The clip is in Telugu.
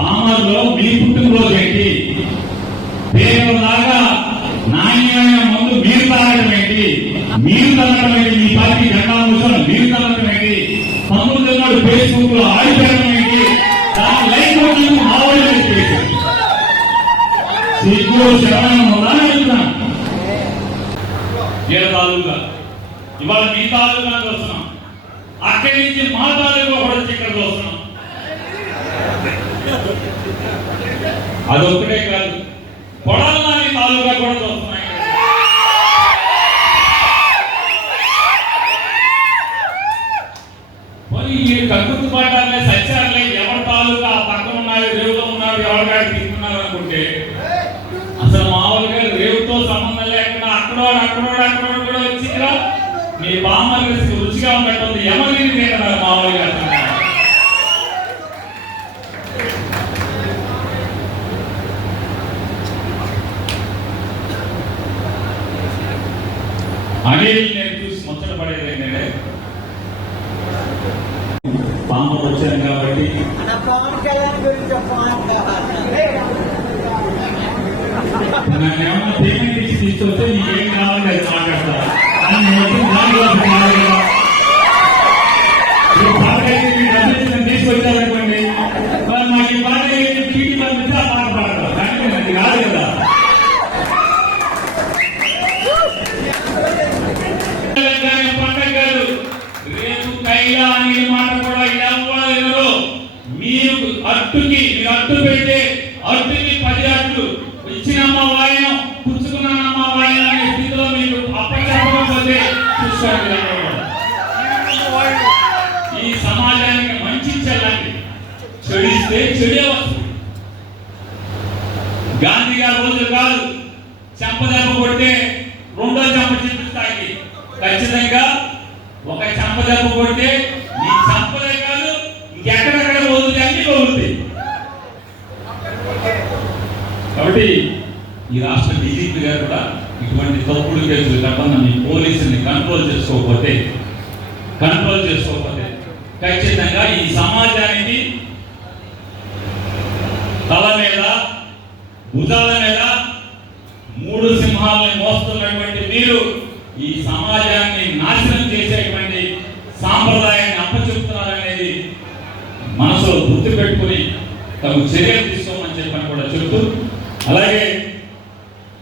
పామర్లో మీ పుట్టినరోజు ఏంటి? పేదలాగా నాణ్యమైన మందు మీరు తాగడం ఏంటి? మీరు తాగడం ఏంటి? మీ పార్టీ జెండా ముసలు మీరు తాగడం ఏంటి? పంతొమ్మిది నాడు ఫేస్బుక్లో ఆడిపోవడం ఏంటి దాని లైక్ కొట్టడం మావోలు సిగ్గు శరణం ఉందని ఇవాళ మీ తాలూకా వస్తున్నాం అక్కడి నుంచి మా తాలూకా కూడా వచ్చి ఇక్కడికి వస్తున్నాం అదొక్కటే కాదు కొడాలని తాలూకా కూడా చూస్తున్నాయి. మరి మీరు కక్కుతు పడ్డాలే సత్యాలే ఎవరి తాలూకా పక్కన ఉన్నారు రేవులో ఉన్నారు ఎవరికాడ తీసుకున్నారు అనుకుంటే అసలు మామూలుగా రేవుతో సంబంధం లేకుండా అక్కడోడు అక్కడోడు అక్కడోడు కూడా వచ్చి మీ బామ్మ రుచిగా ఉండటం ఎవరిని తింటున్నారు మామూలుగా అనిల్ నేను చూసి ముచ్చట పడేది ఏంటంటే పాము వచ్చాను కాబట్టి నన్ను ఏమన్నా పేమెంట్ ఇచ్చి తీసుకొస్తే నీకేం కావాలని అయ్యా అనే మాట కూడా ఎవరు మీరు అట్టుకి మీరు అట్టు పెడితే అట్టుకి పది అట్లు. ఇచ్చినమ్మ వాయనం పుచ్చుకున్నానమ్మ వాయనం అనే స్థితిలో మీకు అప్పచెప్పకపోతే చూసుకోండి ఈ సమాజానికి మంచి చెల్లండి. చెడిస్తే చెడే వస్తుంది. గాంధీ గారు రోజు కాదు చెంపదెబ్బ కొడితే రెండో చెంప చూపిస్తాయి ఖచ్చితంగా చెంపదెబ్బ కొడితే నీ చంపలే కాదు ఇంకెక్కడెక్కడ వదులుతాయి అన్ని వదులుతాయి కాబట్టి ఈ రాష్ట్ర డీజీపీ గారు కూడా ఇటువంటి తప్పుడు కేసులు కాకుండా మీ పోలీసుని కంట్రోల్ చేసుకోకపోతే కంట్రోల్ చేసుకోకపోతే ఖచ్చితంగా ఈ సమాజానికి తల మీద భుజాల మీద మూడు సింహాలని మోస్తున్నటువంటి మీరు ఈ సమాజాన్ని నాశనం మనసులో గుర్తు పెట్టుకుని తగు చర్యలు తీసుకోమని చెప్పని కూడా చెప్తూ అలాగే